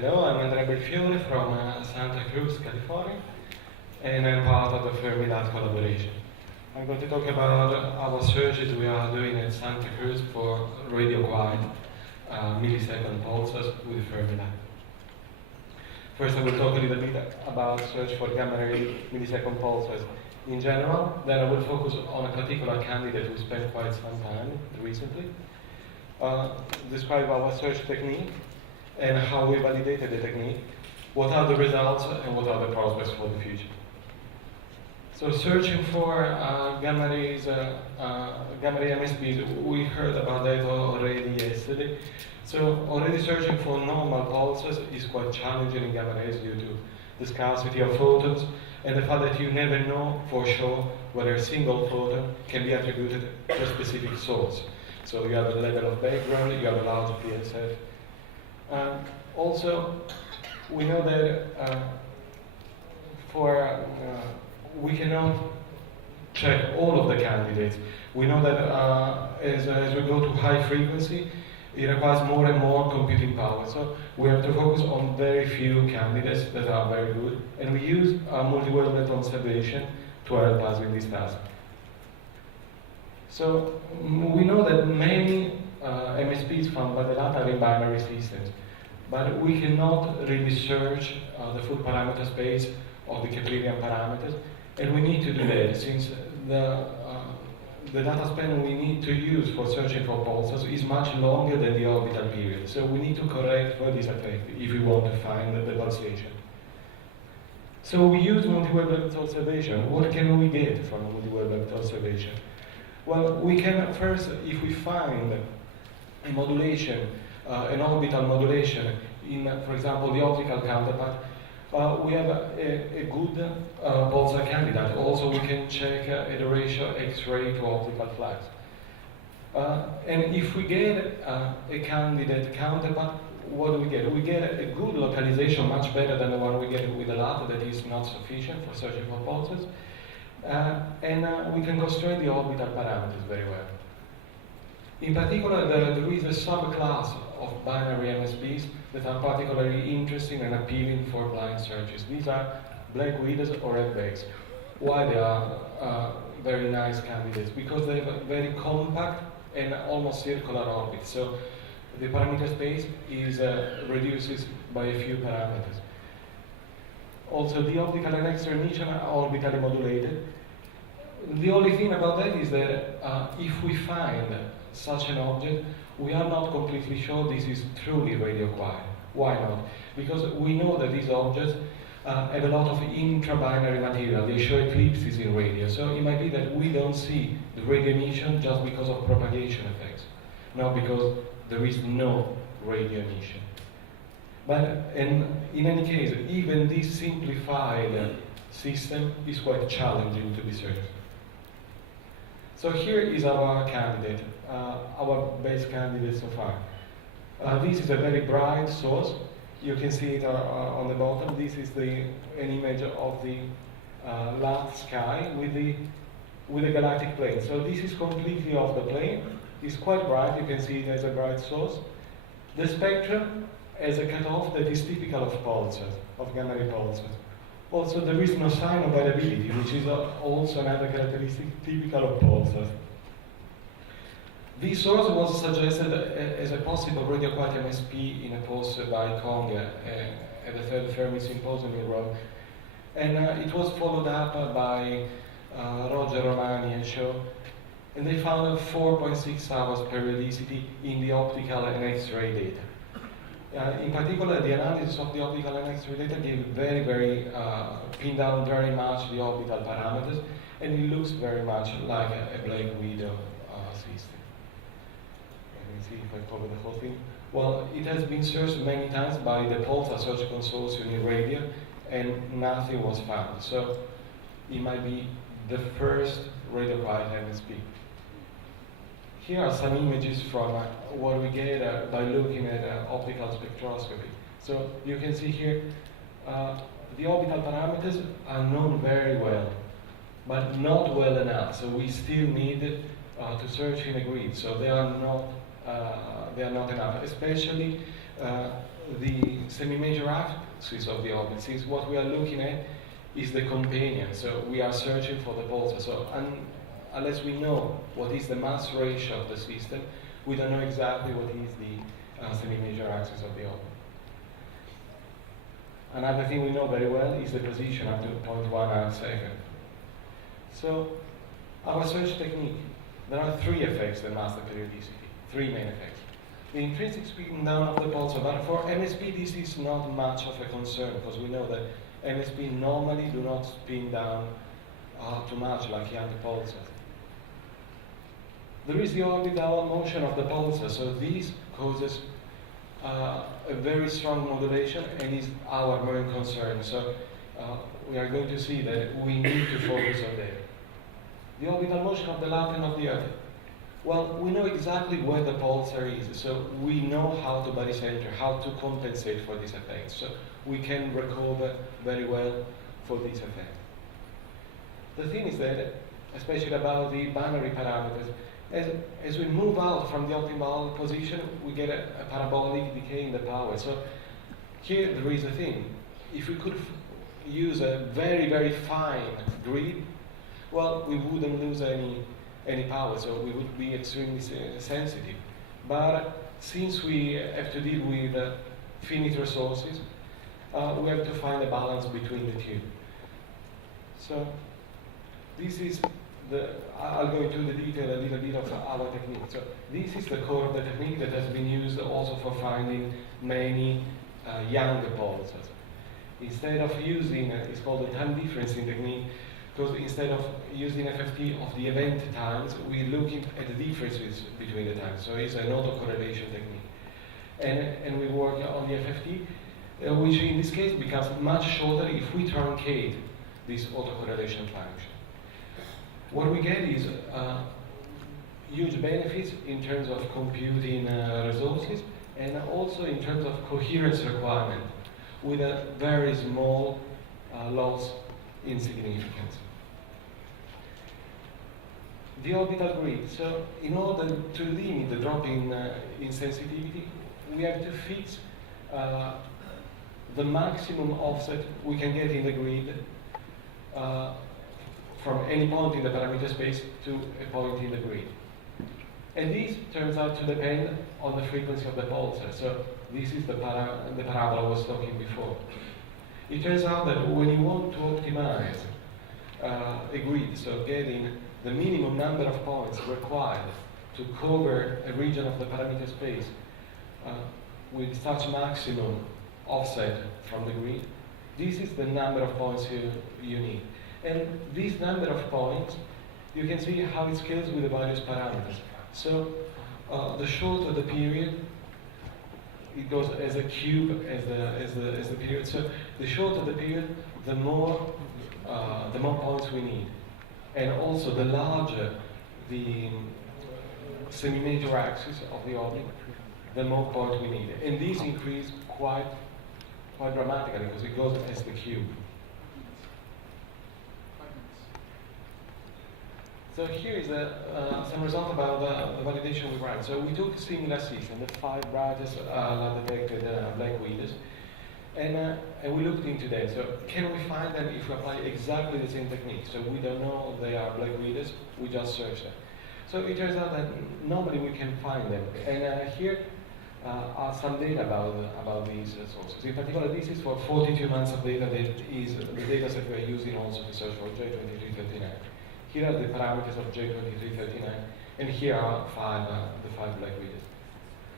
Hello, I'm Andrea Belfiore from Santa Cruz, California, and I'm part of the Fermi-Lab collaboration. I'm going to talk about our searches we are doing at Santa Cruz for radio-quiet millisecond pulsars with Fermi-Lab. First, I will talk a little bit about search for gamma-ray millisecond pulsars in general. Then I will focus on a particular candidate we spent quite some time recently. Describe our search technique and how we validated the technique, what are the results, and what are the prospects for the future. So searching for gamma ray MSPs, we heard about that already yesterday. So already searching for normal pulses is quite challenging in gamma rays due to the scarcity of photons and the fact that you never know for sure whether a single photon can be attributed to a specific source. So you have a level of background, you have a large PSF. Also, we know that we cannot check all of the candidates. We know that as we go to high frequency, it requires more and more computing power. So we have to focus on very few candidates that are very good, and we use multi-wavelength observation to help us with this task. So we know that many MSPs found by the lab are in binary systems, but we cannot really search the full parameter space of the Keplerian parameters, and we need to do that since the data span we need to use for searching for pulsars is much longer than the orbital period. So we need to correct for this effect if we want to find the pulsation. So we use multi-wavelength observation. What can we get from multi-wavelength observation? Well, we can first, if we find a modulation, an orbital modulation in, for example, the optical counterpart, we have a good pulsar candidate. Also, we can check the ratio X-ray to optical flux. And if we get a candidate counterpart, what do we get? We get a good localization, much better than the one we get with the lab that is not sufficient for searching for pulsars. And we can constrain the orbital parameters very well. In particular, there is a subclass of binary MSPs that are particularly interesting and appealing for blind searches. These are black widows or redbacks. Why they are very nice candidates? Because they have a very compact and almost circular orbit. So the parameter space is reduces by a few parameters. Also, the optical and X-ray emission are orbitally modulated. The only thing about that is that if we find such an object, we are not completely sure this is truly radio-quiet. Why not? Because we know that these objects have a lot of intra-binary material. They show eclipses in radio. So it might be that we don't see the radio emission just because of propagation effects, not because there is no radio emission. But in any case, even this simplified system is quite challenging to be searched. So here is our candidate, our base candidate so far. This is a very bright source. You can see it on the bottom. This is an image of the lab sky with the galactic plane. So this is completely off the plane. It's quite bright. You can see it as a bright source. The spectrum has a cutoff that is typical of pulsars, of gamma ray pulsars. Also, there is no sign of variability, which is also another characteristic typical of pulsars. This source was suggested as a possible radio-quiet MSP in a poster by Kong at the third Fermi Symposium in Rome. And it was followed up by Roger Romani and Shaw, and they found 4.6 hours periodicity in the optical and X-ray data. In particular, the analysis of the optical and X-ray data gave pinned down very much the orbital parameters, and it looks very much like a black widow system. Let me see if I cover the whole thing. Well, it has been searched many times by the Pulsar Search Consortium in radio, and nothing was found. So it might be the first radio-quiet MSP. Here are some images from what we get by looking at optical spectroscopy. So you can see here the orbital parameters are known very well, but not well enough. So we still need to search in a grid. So they are not enough, especially the semi-major axis of the orbit, since what we are looking at is the companion, so we are searching for the pulsar. So unless we know what is the mass ratio of the system, we don't know exactly what is the semi-major axis of the orbit. Another thing we know very well is the position up to 0.1 arcsecond. So our search technique, there are three effects that mask the periodicity, three main effects. The intrinsic spinning down of the pulsar, but for MSP this is not much of a concern, because we know that MSP normally do not spin down too much like young pulsars. There is the orbital motion of the pulsar, so this causes a very strong modulation and is our main concern. So we are going to see that we need to focus on that. The orbital motion of the lateral of the Earth. Well, we know exactly where the pulsar is, so we know how to barycenter, how to compensate for this effect. So we can recover very well for this effect. The thing is that, especially about the binary parameters, as we move out from the optimal position, we get a parabolic decay in the power. So here there is a thing. If we could use a very, very fine grid, well, we wouldn't lose any power, so we would be extremely sensitive. But since we have to deal with finite resources, we have to find a balance between the two. So this is I'll go into the detail a little bit of our technique. So this is the core of the technique that has been used also for finding many young pulsars. Instead of using, it's called the time differencing technique, because instead of using FFT of the event times, we're looking at the differences between the times. So it's an autocorrelation technique. And we work on the FFT, which in this case becomes much shorter if we truncate this autocorrelation function. What we get is huge benefits in terms of computing resources and also in terms of coherence requirement with a very small loss in significance. The orbital grid. So in order to limit the drop in sensitivity, we have to fix the maximum offset we can get in the grid from any point in the parameter space to a point in the grid. And this turns out to depend on the frequency of the pulsar. So this is the parabola I was talking before. It turns out that when you want to optimize a grid, so getting the minimum number of points required to cover a region of the parameter space with such maximum offset from the grid, this is the number of points you need. And this number of points, you can see how it scales with the various parameters. So the shorter the period, it goes as a cube as the period. So the shorter the period, the more points we need, and also the larger the semi-major axis of the orbit, the more points we need. And these increase quite dramatically because it goes as the cube. So here is some result about the validation we ran. So we took similar system, the 5 brightest detected black widows, and we looked into that. So can we find them if we apply exactly the same technique? So we don't know they are black widows, we just search them. So it turns out that normally we can find them. And here are some data about these sources. In particular, this is for 42 months of data that is the data set we are using also to search for J2339. Here are the parameters of J2339, and here are the 5 black widows.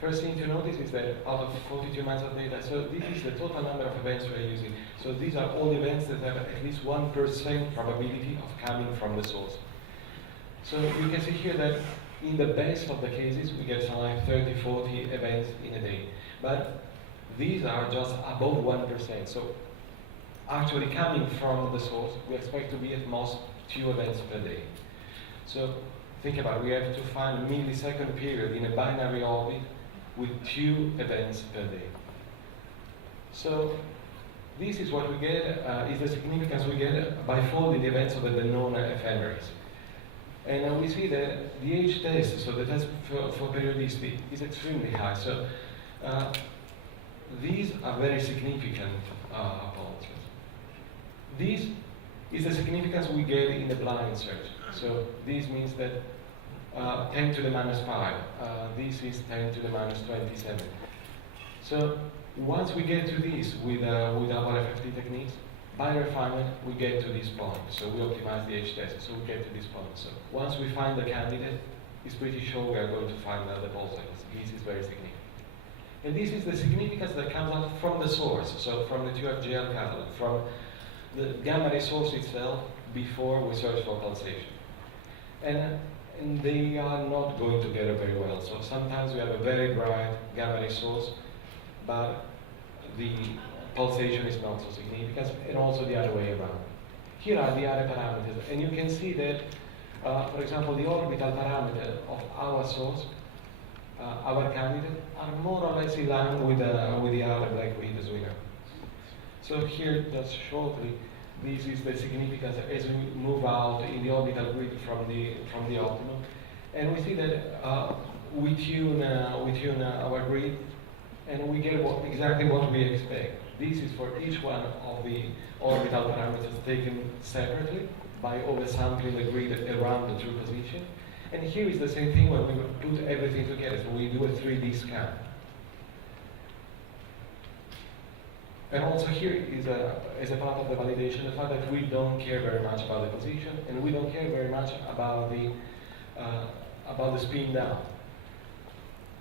First thing to notice is that out of 42 months of data, so this is the total number of events we are using. So these are all events that have at least 1% probability of coming from the source. So you can see here that in the best of the cases, we get something like 30, 40 events in a day. But these are just above 1%. So actually coming from the source, we expect to be at most 2 events per day. So think about it, we have to find a millisecond period in a binary orbit with 2 events per day. So this is what we get, is the significance we get by folding the events of the known ephemeris. And we see that the H test, so the test for periodicity, is extremely high. So these are very significant pulsars. This is the significance we get in the blind search. So this means that 10 to the minus 5. This is 10 to the minus 27. So once we get to this with our FFT techniques, by refinement, we get to this point. So we optimize the H-test, so we get to this point. So once we find the candidate, it's pretty sure we are going to find the pulsar. This is very significant. And this is the significance that comes out from the source, so from the TFGL catalog, from the gamma ray source itself before we search for pulsation. And they are not going together very well. So sometimes we have a very bright gamma ray source, but the pulsation is not so significant, and also the other way around. Here are the other parameters, and you can see that, for example, the orbital parameter of our source, our candidate, are more or less in line with the other black widows we know. So here, just shortly, this is the significance as we move out in the orbital grid from the optimum, and we see that we tune our grid, and we get exactly what we expect. This is for each one of the orbital parameters taken separately by oversampling the grid around the true position. And here is the same thing when we put everything together. So we do a 3D scan. And also here is a part of the validation, the fact that we don't care very much about the position, and we don't care very much about the spin down.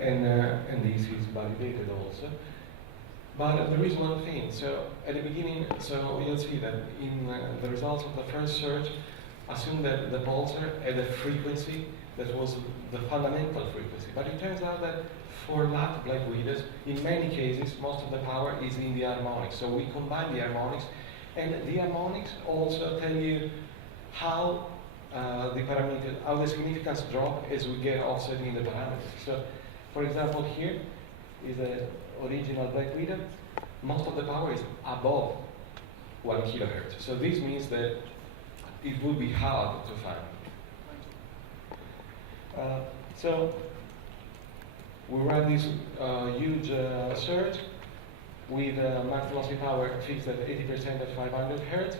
And this is validated also. But there is one thing. So at the beginning, so you'll see that in the results of the first search, assume that the pulsar had a frequency that was the fundamental frequency. But it turns out that for lat black widows, in many cases, most of the power is in the harmonics. So we combine the harmonics, and the harmonics also tell you how how the significance drop as we get offsetting in the parameters. So, for example, here is an original black widow. Most of the power is above 1 kilohertz. So this means that it will be hard to find. So we run this huge search with max velocity power fixed at 80% at 500 hertz,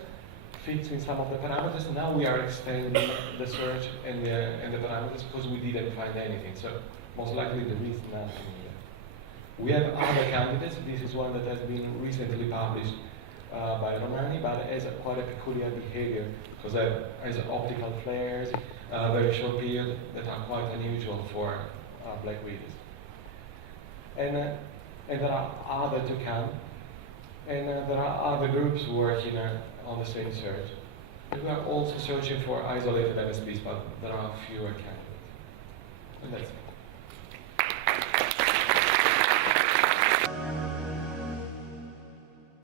fixed in some of the parameters. Now we are extending the search and the parameters because we didn't find anything. So most likely there is nothing here. We have other candidates. This is one that has been recently published by Romani, but has quite a peculiar behavior because it has optical flares, very short period that are quite unusual for black widows. And there are other to come, and there are other groups working on the same search. We are also searching for isolated MSPs, but there are fewer candidates. And that's it.